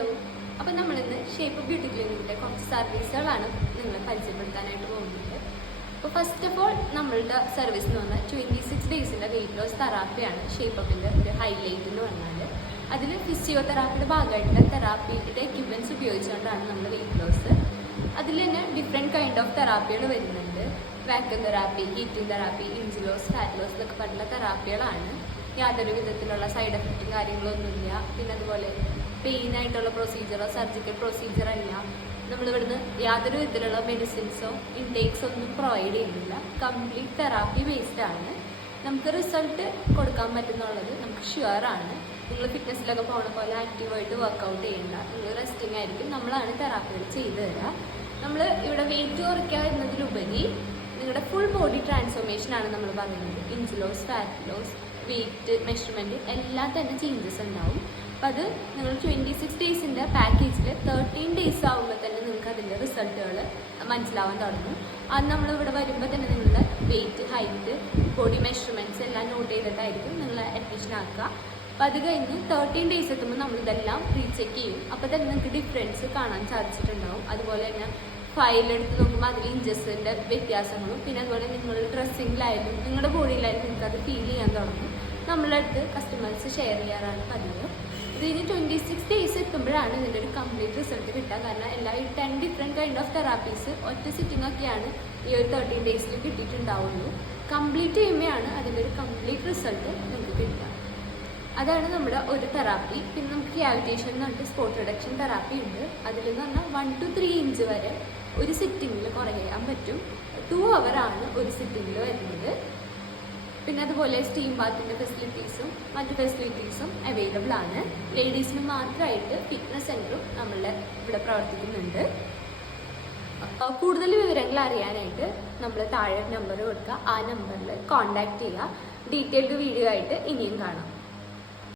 Hello. അപ്പോൾ നമ്മളിന്ന് shape beauty ക്ലിനിക്കിൻ്റെ കുറച്ച് സർവീസുകളാണ് നിങ്ങളെ പരിചയപ്പെടുത്താനായിട്ട് പോകുന്നത്. അപ്പോൾ ഫസ്റ്റ് ഓഫ് ഓൾ നമ്മളുടെ സർവീസ് എന്ന് പറഞ്ഞാൽ 26 ഡേയ്സിൻ്റെ വെയിറ്റ് ലോസ് തെറാപ്പിയാണ് ഷേപ്പപ്പിൻ്റെ ഒരു ഹൈലൈറ്റ് എന്ന് പറഞ്ഞാൽ. അതിൽ ഫിസിയോതെറാപ്പിയുടെ ഭാഗമായിട്ട് തെറാപ്പിയുടെ എക്യുപ്മെൻറ്റ്സ് ഉപയോഗിച്ചുകൊണ്ടാണ് നമ്മൾ വെയിറ്റ് ലോസ്. അതിൽ തന്നെ ഡിഫറെൻറ്റ് കൈൻഡ് ഓഫ് തെറാപ്പികൾ വരുന്നുണ്ട്. Vacuum therapy, heating therapy, inch loss, fat loss എന്നൊക്കെ പറഞ്ഞുള്ള തെറാപ്പികളാണ്. യാതൊരു വിധത്തിലുള്ള സൈഡ് എഫക്റ്റും കാര്യങ്ങളൊന്നുമില്ല. പിന്നെ അതുപോലെ പെയിൻ ആയിട്ടുള്ള പ്രൊസീജിയറോ സർജിക്കൽ പ്രൊസീജിയറോ അല്ല. നമ്മളിവിടുന്ന് യാതൊരു വിധത്തിലുള്ള മെഡിസിൻസോ ഇൻടേക്സോ ഒന്നും പ്രൊവൈഡ് ചെയ്യുന്നില്ല. കംപ്ലീറ്റ് തെറാപ്പി ബേസ്ഡ് ആണ്. നമുക്ക് റിസൾട്ട് കൊടുക്കാൻ പറ്റുന്നുള്ളത് നമുക്ക് ഷുവറാണ്. നിങ്ങൾ ഫിറ്റ്നസ്സിലൊക്കെ പോണ പോലെ ആക്റ്റീവായിട്ട് വർക്കൗട്ട് ചെയ്യേണ്ട, നിങ്ങൾ റെസ്റ്റിംഗ് ആയിരിക്കും. നമ്മളാണ് തെറാപ്പികൾ ചെയ്തു തരാം. നമ്മൾ ഇവിടെ വെയിറ്റ് കുറയ്ക്കുക എന്നതിലുപരി നിങ്ങളുടെ ഫുൾ ബോഡി ട്രാൻസ്ഫോർമേഷൻ ആണ് നമ്മൾ പറയുന്നത്. Inch loss, fat loss, weight measurement എല്ലാം തന്നെ ചേഞ്ചസ് ഉണ്ടാവും. അപ്പം അത് നിങ്ങൾ 26 ഡേയ്സിൻ്റെ പാക്കേജിൽ 13 ഡേയ്സ് ആകുമ്പോൾ തന്നെ നിങ്ങൾക്ക് അതിൻ്റെ റിസൾട്ടുകൾ മനസ്സിലാവാൻ തുടങ്ങും. അത് നമ്മളിവിടെ വരുമ്പോൾ തന്നെ നിങ്ങളുടെ വെയിറ്റ്, ഹൈറ്റ്, ബോഡി മെഷർമെൻറ്റ്സ് എല്ലാം നോട്ട് ചെയ്തിട്ടായിരിക്കും നിങ്ങൾ അഡ്മിഷൻ ആക്കുക. അപ്പോൾ അത് കഴിഞ്ഞ് 13 ഡേയ്സ് എത്തുമ്പോൾ നമ്മളിതെല്ലാം റീചെക്ക് ചെയ്യും. അപ്പോൾ തന്നെ നിങ്ങൾക്ക് ഡിഫറൻസ് കാണാൻ സാധിച്ചിട്ടുണ്ടാവും. അതുപോലെ തന്നെ ഫയലെടുത്ത് നോക്കുമ്പോൾ അതിൽ ഇഞ്ചസിൻ്റെ വ്യത്യാസങ്ങളും പിന്നെ അതുപോലെ നിങ്ങളുടെ ഡ്രസ്സിങ്ങിലായാലും നിങ്ങളുടെ ബോഡിയിലായാലും നിങ്ങൾക്ക് അത് ഫീൽ ചെയ്യാൻ തുടങ്ങും. നമ്മളെ അടുത്ത് കസ്റ്റമേഴ്സ് ഷെയർ ചെയ്യാറാണ് പതിവ്. ഇതിന് 26 ഡേയ്സ് എത്തുമ്പോഴാണ് ഇതിൻ്റെ ഒരു കംപ്ലീറ്റ് റിസൾട്ട് കിട്ടുക. കാരണം എല്ലാ 10 ഡിഫറെൻറ്റ് കൈൻഡ് ഓഫ് തെറാപ്പീസ് ഒറ്റ സിറ്റിംഗ് ഒക്കെയാണ് ഈ ഒരു 13 ഡേയ്സിൽ കിട്ടിയിട്ടുണ്ടാവുള്ളൂ. കംപ്ലീറ്റ് ചെയ്യുമ്പോഴാണ് അതിൻ്റെ ഒരു കംപ്ലീറ്റ് റിസൾട്ട് നിങ്ങൾക്ക് കിട്ടുക. അതാണ് നമ്മുടെ ഒരു തെറാപ്പി. പിന്നെ നമുക്ക് ക്യാവിറ്റേഷൻ എന്ന് പറഞ്ഞിട്ട് സ്പോട്ട് റിഡക്ഷൻ തെറാപ്പി ഉണ്ട്. അതിലെന്ന് പറഞ്ഞാൽ 1 to 3 ഇഞ്ച് വരെ ഒരു സിറ്റിങ്ങിൽ കുറയാൻ പറ്റും. 2 hour ആണ് ഒരു സിറ്റിങ്ങിൽ വരുന്നത്. പിന്നെ അതുപോലെ സ്റ്റീം ബാത്തിൻ്റെ ഫെസിലിറ്റീസും മറ്റു ഫെസിലിറ്റീസും അവൈലബിൾ ആണ്. ലേഡീസിന് മാത്രമായിട്ട് ഫിറ്റ്നസ് സെൻറ്ററും നമ്മളുടെ ഇവിടെ പ്രവർത്തിക്കുന്നുണ്ട്. കൂടുതൽ വിവരങ്ങൾ അറിയാനായിട്ട് നമ്മൾ താഴെ നമ്പർ കൊടുക്കുക. ആ നമ്പറിൽ കോൺടാക്റ്റ് ചെയ്യുക. ഡീറ്റെയിൽഡ് വീഡിയോ ആയിട്ട് ഇനിയും കാണാം.